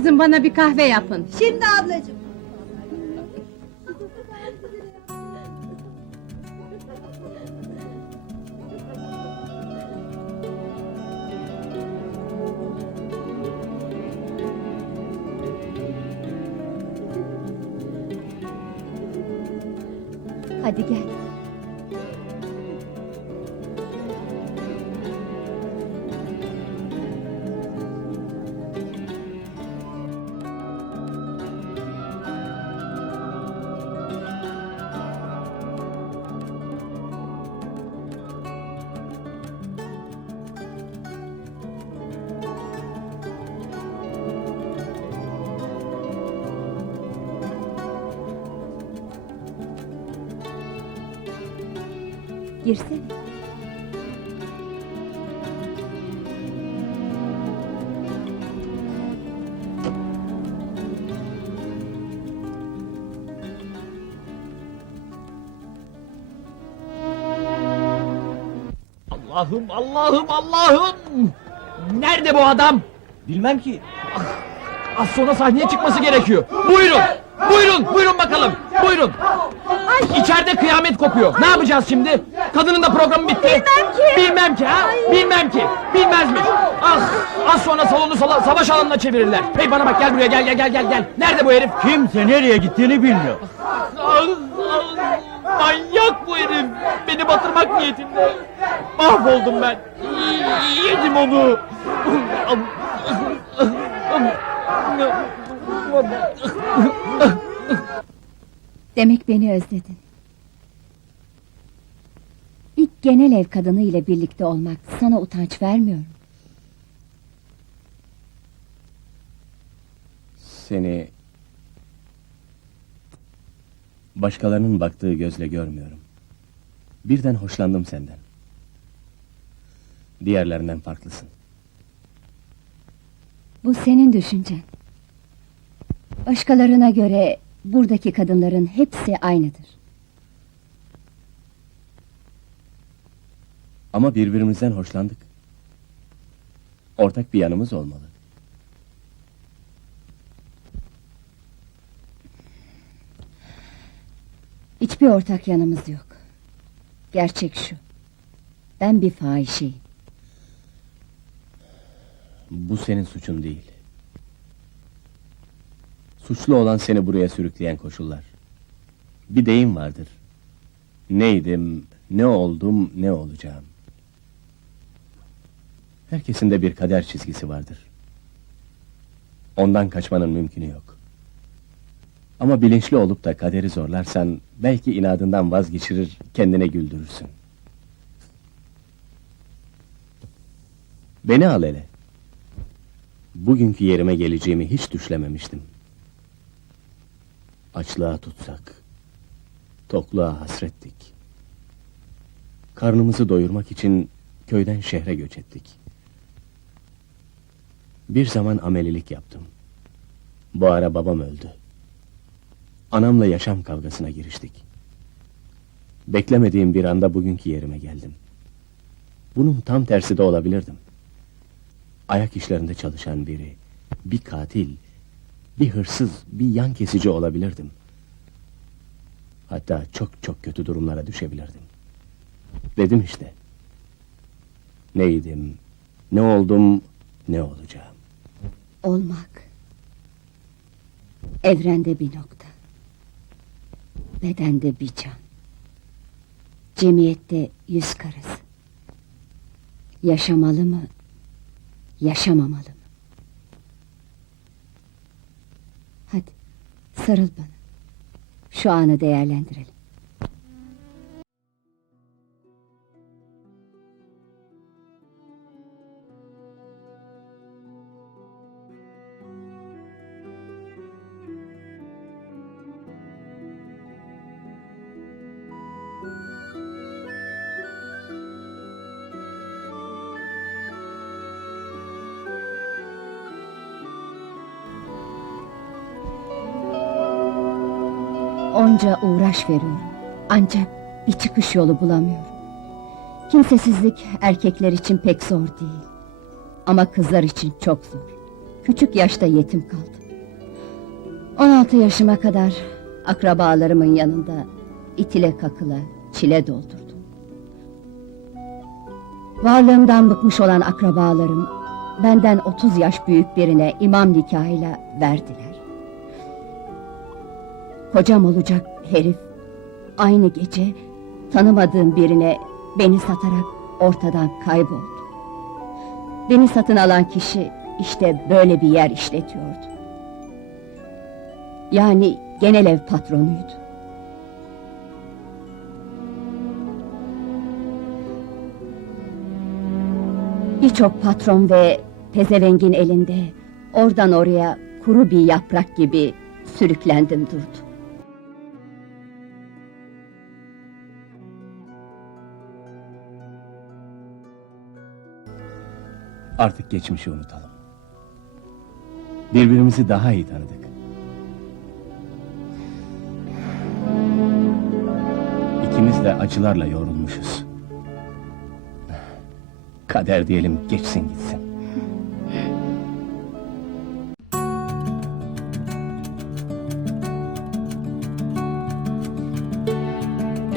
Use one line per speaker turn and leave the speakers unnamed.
Kızım bana bir kahve yapın.
Şimdi ablacığım.
Hadi gel. Girsene.
Allah'ım, Allah'ım, Allah'ım! Nerede bu adam? Bilmem ki. Az sonra sahneye çıkması gerekiyor. Buyurun, buyurun, buyurun bakalım. Buyurun. İçeride kıyamet kopuyor. Ne yapacağız şimdi? Kadının da programı bitti.
Bilmem ki.
Bilmem ki ha? Bilmem ki. Bilmezmiş. Ah, az sonra salonu sala- savaş alanına çevirirler. Hey bana bak gel buraya gel gel gel gel gel. Nerede bu herif?
Kimse nereye gittiğini bilmiyor. Ah, ah,
manyak bu herif. Beni batırmak niyetinde. Mahvoldum ben. Y- Yedim onu.
Demek beni özledin. Genel ev kadını ile birlikte olmak sana utanç vermiyor mu?
Seni... Başkalarının baktığı gözle görmüyorum. Birden hoşlandım senden. Diğerlerinden farklısın.
Bu senin düşüncen. Başkalarına göre buradaki kadınların hepsi aynıdır.
Ama birbirimizden hoşlandık. Ortak bir yanımız olmalı.
Hiçbir ortak yanımız yok. Gerçek şu. Ben bir fahişeyim.
Bu senin suçun değil. Suçlu olan seni buraya sürükleyen koşullar. Bir deyim vardır. Neydim, ne oldum, ne olacağım. Herkesin de bir kader çizgisi vardır. Ondan kaçmanın mümkünü yok. Ama bilinçli olup da kaderi zorlarsan, belki inadından vazgeçirir, kendine güldürürsün. Beni al hele. Bugünkü yerime geleceğimi hiç düşlememiştim. Açlığa tutsak, tokluğa hasrettik. Karnımızı doyurmak için köyden şehre göç ettik. Bir zaman amelilik yaptım. Bu ara babam öldü. Anamla yaşam kavgasına giriştik. Beklemediğim bir anda bugünkü yerime geldim. Bunun tam tersi de olabilirdim. Ayak işlerinde çalışan biri, bir katil, bir hırsız, bir yan kesici olabilirdim. Hatta çok çok kötü durumlara düşebilirdim. Dedim işte. Neydim, ne oldum, ne olacağım.
Olmak. Evrende bir nokta. Bedende bir can. Cemiyette yüz karası. Yaşamalı mı? Yaşamamalı mı? Hadi sarıl bana. Şu anı değerlendirelim. Onca uğraş veriyorum. Ancak bir çıkış yolu bulamıyorum. Kimsesizlik erkekler için pek zor değil. Ama kızlar için çok zor. Küçük yaşta yetim kaldım. 16 yaşıma kadar akrabalarımın yanında itile kakıla çile doldurdum. Varlığımdan bıkmış olan akrabalarım benden 30 yaş büyük birine imam nikahıyla verdiler. Kocam olacak herif aynı gece tanımadığım birine beni satarak ortadan kayboldu. Beni satın alan kişi işte böyle bir yer işletiyordu. Yani genel ev patronuydu. Birçok patron ve pezevengin elinde oradan oraya kuru bir yaprak gibi sürüklendim durdum.
Artık geçmişi unutalım. Birbirimizi daha iyi tanıdık. İkimiz de acılarla yorulmuşuz. Kader diyelim geçsin gitsin.